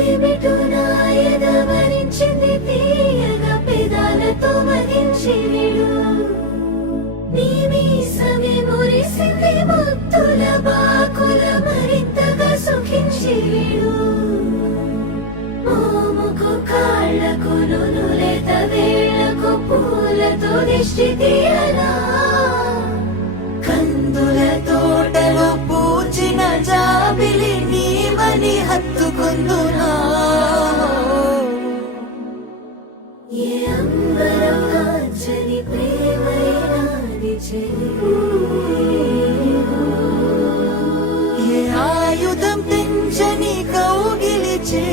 ఇదేమిటో నా ఎదవరించింది తీయగా పెదాలతో మదించి విడు నీ మీసమే మురిసింది ముత్తుల బాకుల మరింతగా సుఖించి విడు మోముకు కాళ్లకు నునులేత వేళ్లకు పూలతో దిష్టి తీయనా కందుల తోటలో పూచిన జాబిలి నీవని హత్తుకుందునా ఏ అంబరం కాచని ప్రేమైనాది చెలి ఏ ఆయుధం పెంచని కౌగిలి చే